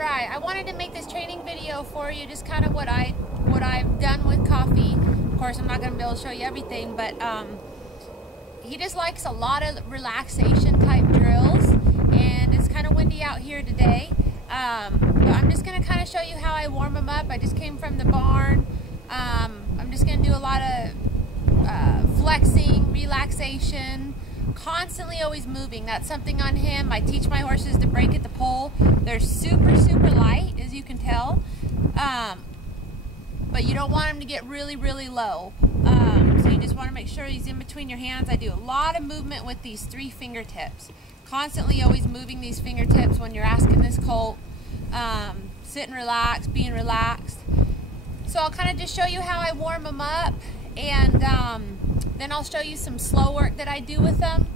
right, I wanted to make this training video for you, just kind of what I've done with Coffee. Of course, I'm not going to be able to show you everything, but he just likes a lot of relaxation type drills, and it's kind of windy out here today. But I'm just going to kind of show you how I warm him up. I just came from the barn. I'm just going to do a lot of flexing, relaxation, constantly always moving. That's something on him. I teach my horses to break at the pole. They're super, super light, as you can tell. But you don't want him to get really, really low. So you just want to make sure he's in between your hands. I do a lot of movement with these 3 fingertips. Constantly always moving these fingertips when you're asking this colt. Sit and relax, being relaxed. So I'll kind of just show you how I warm them up, and then I'll show you some slow work that I do with them.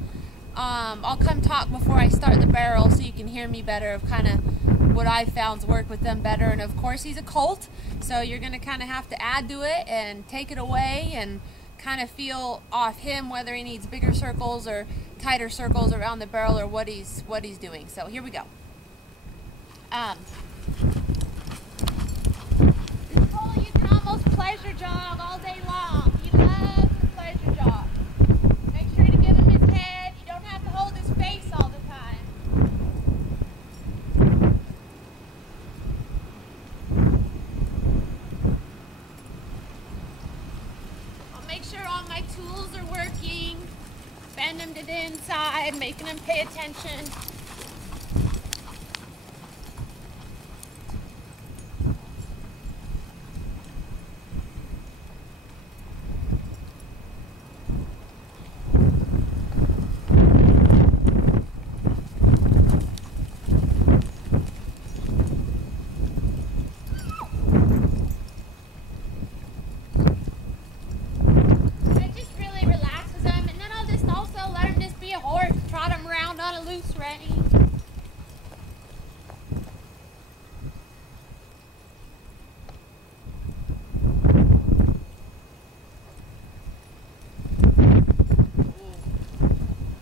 I'll come talk before I start the barrel so you can hear me better of kind of what I found work with them better. And of course he's a colt, so you're going to kind of have to add to it and take it away and kind of feel off him whether he needs bigger circles or tighter circles around the barrel or what he's doing. So here we go. This pole you can almost pleasure jog all day long. He loves the pleasure jog. Make sure to give him his head. You don't have to hold his face all the time. I'll make sure all my tools are working. Bend him to the inside, making him pay attention.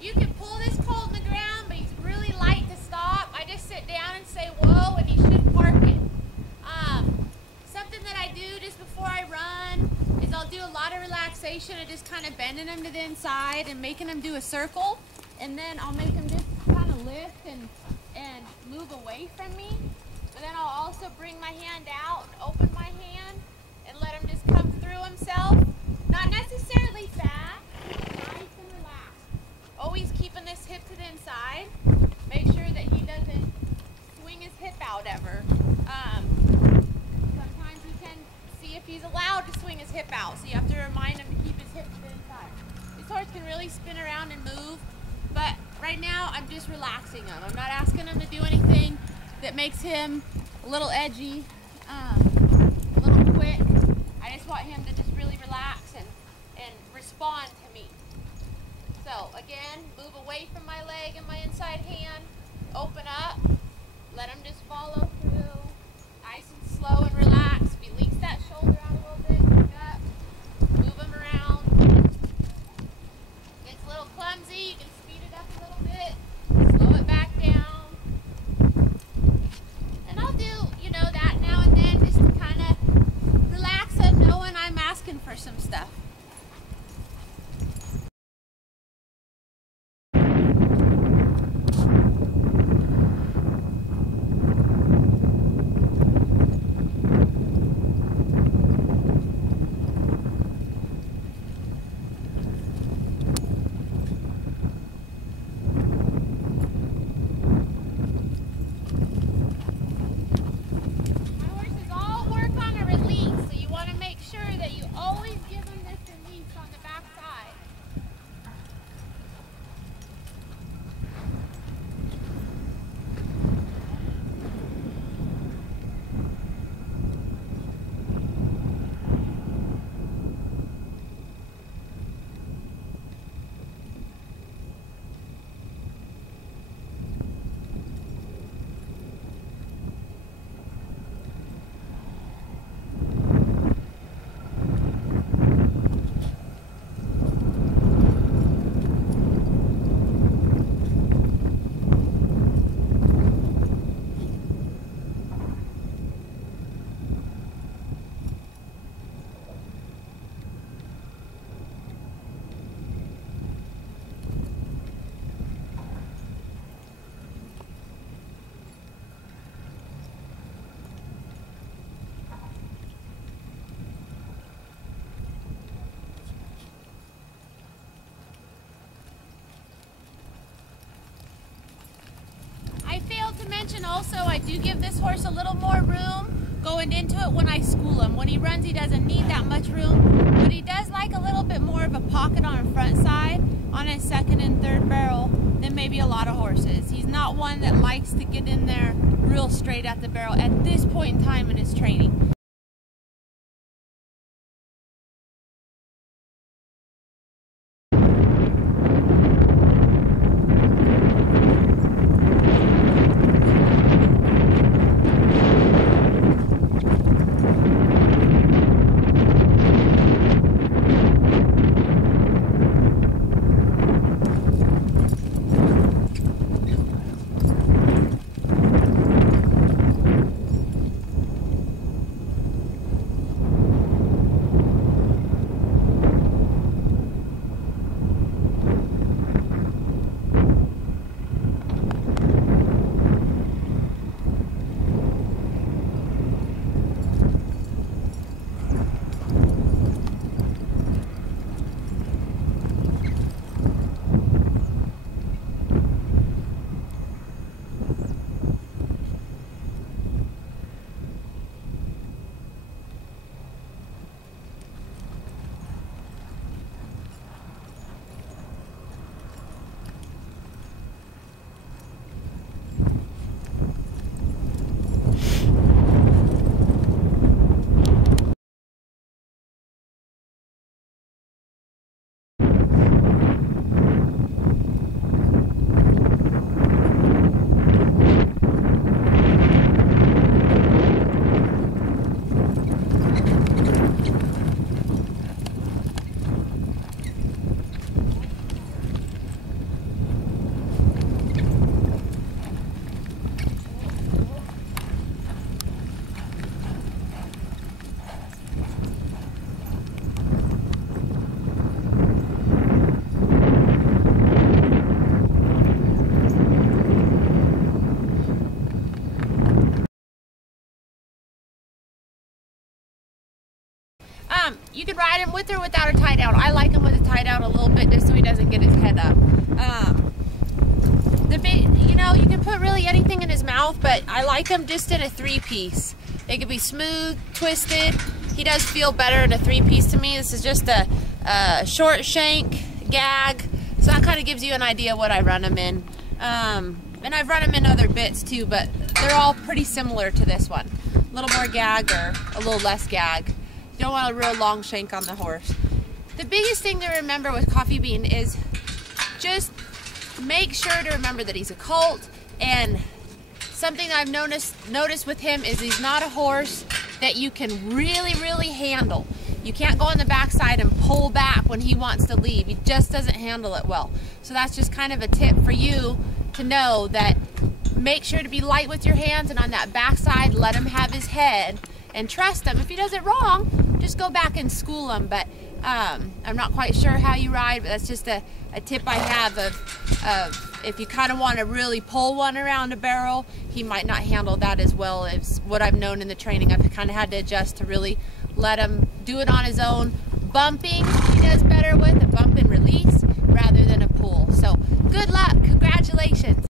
You can pull this colt in the ground, but he's really light to stop. I just sit down and say whoa, and he should park it. Something that I do just before I run is I'll do a lot of relaxation and just kind of bending him to the inside and making him do a circle, and then I'll make him just kind of lift and move away from me. But then I'll also bring my hand out and open my hand and let him just come through himself. Not necessarily fast, nice and relaxed. Always keeping this hip to the inside. Make sure that he doesn't swing his hip out ever. Sometimes he can see if he's allowed to swing his hip out, so you have to remind him to keep his hip to the inside. This horse can really spin around and move, but right now I'm just relaxing him. I'm not asking him to do anything that makes him a little edgy, a little quick. I just want him to just really relax and respond to me. So again, move away from my leg and my inside hand, open up, let him just follow through, nice and slow and relaxed. If he leaks that shoulder out a little bit, pick up, move him around. Gets a little clumsy, you can speed it up a little bit, slow it back down. And I'll do, that now and then just to kind of relax him, knowing I'm asking for some stuff. then also I do give this horse a little more room going into it when I school him. When he runs, he doesn't need that much room, but he does like a little bit more of a pocket on the front side on his second and third barrel than maybe a lot of horses. He's not one that likes to get in there real straight at the barrel at this point in time in his training. You can ride him with or without a tie down. I like him with a tie down a little bit just so he doesn't get his head up. You know, you can put really anything in his mouth, but I like him just in a 3-piece. It could be smooth, twisted. He does feel better in a 3-piece to me. This is just a short shank gag, so that kind of gives you an idea what I run him in. And I've run him in other bits too, but they're all pretty similar to this one. A little more gag or a little less gag. You don't want a real long shank on the horse. The biggest thing to remember with Coffee Bean is just make sure to remember that he's a colt, and something I've noticed with him is he's not a horse that you can really handle. You can't go on the backside and pull back when he wants to leave. He just doesn't handle it well. So that's just kind of a tip for you to know, that make sure to be light with your hands, and on that backside let him have his head and trust him. If he does it wrong, just go back and school him. But I'm not quite sure how you ride, but that's just a tip I have of if you kind of want to really pull one around a barrel, he might not handle that as well as what I've known in the training. I've kind of had to adjust to really let him do it on his own. Bumping, he does better with.